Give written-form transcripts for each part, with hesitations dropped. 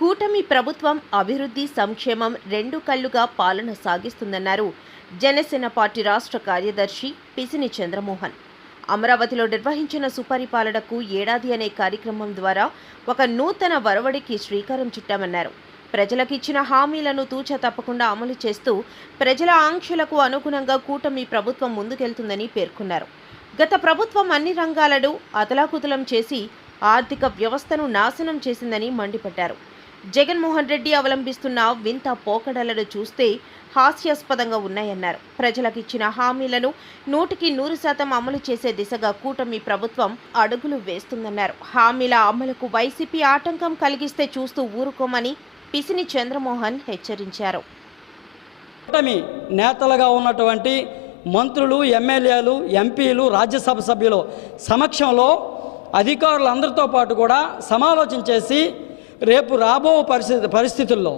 కూటమి ప్రభుత్వం అభివృద్ధి సంక్షేమం రెండు కళ్లుగా పాలన సాగిస్తుందన్నారు జనసేన పార్టీ రాష్ట్ర కార్యదర్శి పిసిని చంద్రమోహన్. అమరావతిలో నిర్వహించిన సుపరిపాలనకు ఏడాది అనే కార్యక్రమం ద్వారా ఒక నూతన వరవడికి శ్రీకారం చుట్టామన్నారు. ప్రజలకిచ్చిన హామీలను తూచా తప్పకుండా అమలు చేస్తూ ప్రజల ఆంక్షలకు అనుగుణంగా కూటమి ప్రభుత్వం ముందుకెళ్తుందని పేర్కొన్నారు. గత ప్రభుత్వం అన్ని రంగాలను అతలాకుతలం చేసి ఆర్థిక వ్యవస్థను నాశనం చేసిందని మండిపడ్డారు. జగన్మోహన్ రెడ్డి అవలంబిస్తున్న వింత పోకడలను చూస్తే హాస్యాస్పదంగా ఉన్నాయన్నారు. ప్రజలకిచ్చిన హామీలను 100% అమలు చేసే దిశగా కూటమి ప్రభుత్వం అడుగులు వేస్తుందన్నారు. హామీల అమలుకు వైసీపీ ఆటంకం కలిగిస్తే చూస్తూ ఊరుకోమని పిసిని చంద్రమోహన్ హెచ్చరించారు. కూటమి నేతలుగా ఉన్నటువంటి మంత్రులు, ఎమ్మెల్యేలు, ఎంపీలు, రాజ్యసభ సభ్యులు సమక్షంలో అధికారులందరితో పాటు కూడా సమాలోచన చేసి రేపు రాబో పరిస్థితుల్లో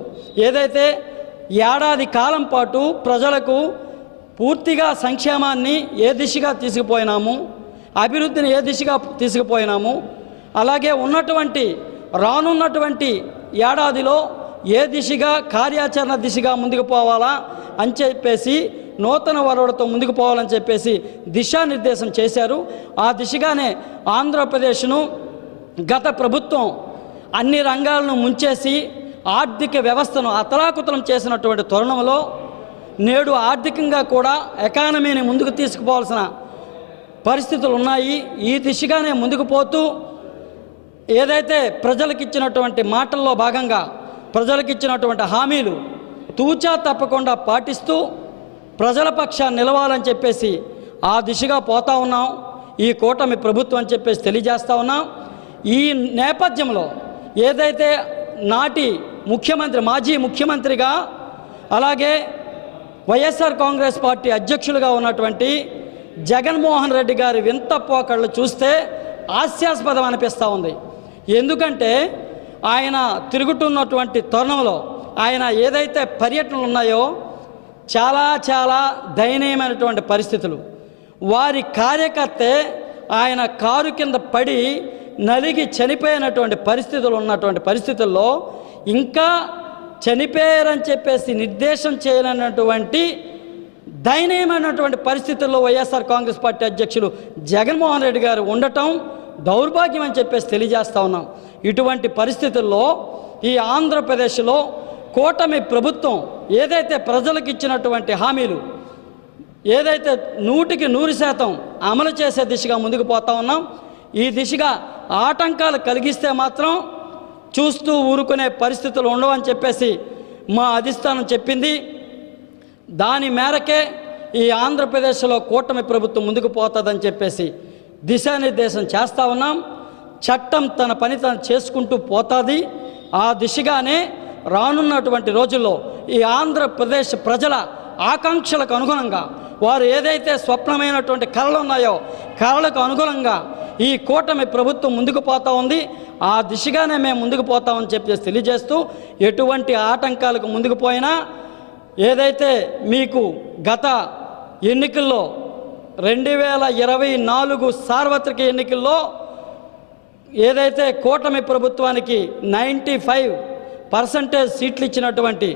ఏదైతే ఏడాది కాలం పాటు ప్రజలకు పూర్తిగా సంక్షేమాన్ని ఏ దిశగా తీసుకుపోయినాము, అభివృద్ధిని ఏ దిశగా తీసుకుపోయినాము, అలాగే రానున్నటువంటి ఏడాదిలో ఏ దిశగా కార్యాచరణ దిశగా ముందుకు పోవాలా అని చెప్పేసి నూతన వరవడితో ముందుకు పోవాలని చెప్పేసి దిశానిర్దేశం చేశారు. ఆ దిశగానే ఆంధ్రప్రదేశ్ను గత ప్రభుత్వం అన్ని రంగాలను ముంచేసి ఆర్థిక వ్యవస్థను అతలాకుతలం చేసినటువంటి తరుణంలో నేడు ఆర్థికంగా కూడా ఎకానమీని ముందుకు తీసుకుపోవాల్సిన పరిస్థితులు ఉన్నాయి. ఈ దిశగానే ముందుకు పోతూ ఏదైతే ప్రజలకు ఇచ్చినటువంటి మాటల్లో భాగంగా ప్రజలకు ఇచ్చినటువంటి హామీలు తూచా తప్పకుండా పాటిస్తూ ప్రజల పక్షాన్ని నిలవాలని చెప్పేసి ఆ దిశగా పోతా ఉన్నాం. ఈ కూటమి ప్రభుత్వం అని చెప్పేసి తెలియజేస్తూ ఉన్నాం. ఈ నేపథ్యంలో ఏదైతే నాటి ముఖ్యమంత్రి, మాజీ ముఖ్యమంత్రిగా, అలాగే వైఎస్ఆర్ కాంగ్రెస్ పార్టీ అధ్యక్షులుగా ఉన్నటువంటి జగన్మోహన్ రెడ్డి గారి వింత పోకళ్ళు చూస్తే హాస్యాస్పదం అనిపిస్తూ ఉంది. ఎందుకంటే ఆయన తిరుగుతున్నటువంటి తరుణంలో ఆయన ఏదైతే పర్యటనలు ఉన్నాయో చాలా దయనీయమైనటువంటి పరిస్థితులు. వారి కార్యకర్తే ఆయన కారు కింద పడి నలిగి చనిపోయినటువంటి పరిస్థితులు ఉన్నటువంటి పరిస్థితుల్లో ఇంకా చనిపోయారని చెప్పేసి నిర్దేశం చేయలేనటువంటి దయనీయమైనటువంటి పరిస్థితుల్లో వైఎస్ఆర్ కాంగ్రెస్ పార్టీ అధ్యక్షులు జగన్మోహన్ రెడ్డి గారు ఉండటం దౌర్భాగ్యం అని చెప్పేసి తెలియజేస్తూ ఉన్నాం. ఇటువంటి పరిస్థితుల్లో ఈ ఆంధ్రప్రదేశ్లో కూటమి ప్రభుత్వం ఏదైతే ప్రజలకు ఇచ్చినటువంటి హామీలు ఏదైతే 100% అమలు చేసే దిశగా ముందుకు పోతా ఉన్నాం. ఈ దిశగా ఆటంకాలు కలిగిస్తే మాత్రం చూస్తూ ఊరుకునే పరిస్థితులు ఉండవని చెప్పేసి మా అధిష్టానం చెప్పింది. దాని మేరకే ఈ ఆంధ్రప్రదేశ్లో కూటమి ప్రభుత్వం ముందుకు పోతుందని చెప్పేసి దిశానిర్దేశం చేస్తూ ఉన్నాం. చట్టం తన పని తను చేసుకుంటూ పోతుంది. ఆ దిశగానే రానున్నటువంటి రోజుల్లో ఈ ఆంధ్రప్రదేశ్ ప్రజల ఆకాంక్షలకు అనుగుణంగా వారు ఏదైతే స్వప్నమైనటువంటి కళలు ఉన్నాయో కళలకు అనుగుణంగా ఈ కూటమి ప్రభుత్వం ముందుకు పోతూ ఉంది. ఆ దిశగానే మేము ముందుకు పోతామని చెప్పేసి తెలియజేస్తూ ఎటువంటి ఆటంకాలకు ముందుకు పోయినా ఏదైతే మీకు గత ఎన్నికల్లో 2024 సార్వత్రిక ఎన్నికల్లో ఏదైతే కూటమి ప్రభుత్వానికి 95% సీట్లు ఇచ్చినటువంటి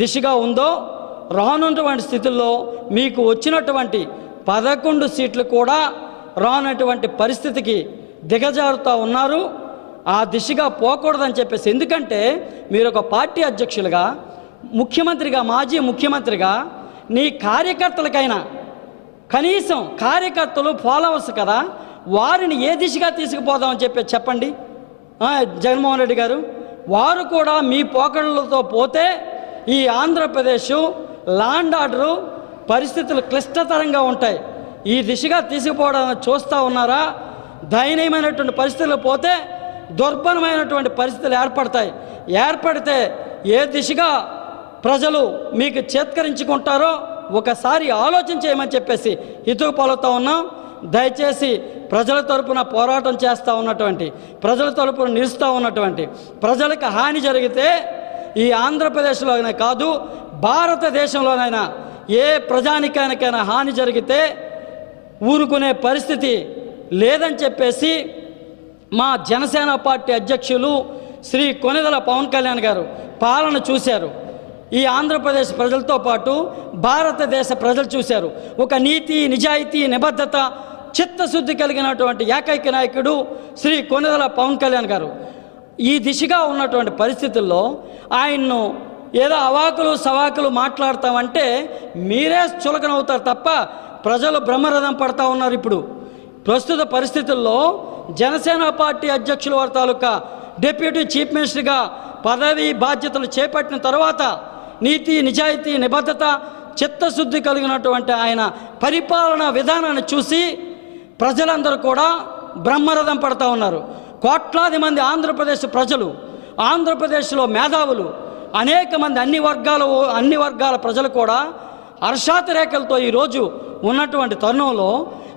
దిశగా ఉందో రానున్నటువంటి స్థితుల్లో మీకు వచ్చినటువంటి 11 సీట్లు కూడా రానటువంటి పరిస్థితికి దిగజారుతూ ఉన్నారు. ఆ దిశగా పోకూడదని చెప్పేసి, ఎందుకంటే మీరు ఒక పార్టీ అధ్యక్షులుగా, ముఖ్యమంత్రిగా, మాజీ ముఖ్యమంత్రిగా నీ కార్యకర్తలకైనా కనీసం కార్యకర్తలు ఫాలోవర్స్ కదా, వారిని ఏ దిశగా తీసుకుపోదామని చెప్పండి జగన్మోహన్ రెడ్డి గారు. వారు కూడా మీ పోకడలతో పోతే ఈ ఆంధ్రప్రదేశ్ లాండ్ ఆర్డరు పరిస్థితులు క్లిష్టతరంగా ఉంటాయి. ఈ దిశగా తీసుకుపోవడం చూస్తూ ఉన్నారా? దయనీయమైనటువంటి పరిస్థితులు పోతే దుర్భరమైనటువంటి పరిస్థితులు ఏర్పడితే ఏ దిశగా ప్రజలు మీకు చేత్కరించుకుంటారో ఒకసారి ఆలోచన చేయమని చెప్పేసి హితవు పలుకుతూ ఉన్నాం. దయచేసి ప్రజల తరపున పోరాటం చేస్తూ ఉన్నటువంటి, ప్రజల తరపున నిలుస్తూ ఉన్నటువంటి ప్రజలకు హాని జరిగితే ఈ ఆంధ్రప్రదేశ్లోనే కాదు భారతదేశంలోనైనా ఏ ప్రజానికానికైనా హాని జరిగితే ఊరుకునే పరిస్థితి లేదని చెప్పేసి మా జనసేన పార్టీ అధ్యక్షులు శ్రీ కొణిదెల పవన్ కళ్యాణ్ గారు పాలన చూశారు. ఈ ఆంధ్రప్రదేశ్ ప్రజలతో పాటు భారతదేశ ప్రజలు చూశారు. ఒక నీతి, నిజాయితీ, నిబద్ధత, చిత్తశుద్ధి కలిగినటువంటి ఏకైక నాయకుడు శ్రీ కొణిదెల పవన్ కళ్యాణ్ గారు. ఈ దిశగా ఉన్నటువంటి పరిస్థితుల్లో ఆయన్ను ఏదో అవాకులు సవాకులు మాట్లాడతామంటే మీరే చులకనవుతారు తప్ప ప్రజలు బ్రహ్మరథం పడతా ఉన్నారు. ఇప్పుడు ప్రస్తుత పరిస్థితుల్లో జనసేన పార్టీ అధ్యక్షుల వారి తాలూకా డిప్యూటీ చీఫ్ మినిస్టర్గా పదవి బాధ్యతలు చేపట్టిన తర్వాత నీతి, నిజాయితీ, నిబద్ధత, చిత్తశుద్ధి కలిగినటువంటి ఆయన పరిపాలనా విధానాన్ని చూసి ప్రజలందరూ కూడా బ్రహ్మరథం పడతా ఉన్నారు. కోట్లాది మంది ఆంధ్రప్రదేశ్ ప్రజలు, ఆంధ్రప్రదేశ్లో మేధావులు, అనేక మంది అన్ని వర్గాల ప్రజలు కూడా హర్షాతిరేకలతో ఈరోజు ఉన్నటువంటి తరుణంలో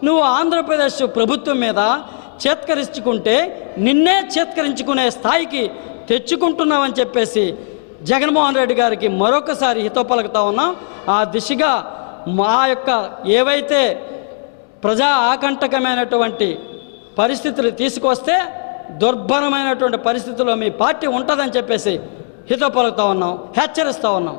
నువ్వు ఆంధ్రప్రదేశ్ ప్రభుత్వం మీద చేత్కరించుకుంటే నిన్నే చేత్కరించుకునే స్థాయికి తెచ్చుకుంటున్నావని చెప్పేసి జగన్మోహన్ రెడ్డి గారికి మరొకసారి హితవు పలుకుతా ఉన్నాం. ఆ దిశగా మా యొక్క ఏవైతే ప్రజా ఆకంటకమైనటువంటి పరిస్థితులు తీసుకొస్తే దుర్భరమైనటువంటి పరిస్థితుల్లో మీ పార్టీ ఉంటుందని చెప్పేసి హితవు పలుకుతా ఉన్నాం, హెచ్చరిస్తూ ఉన్నాం.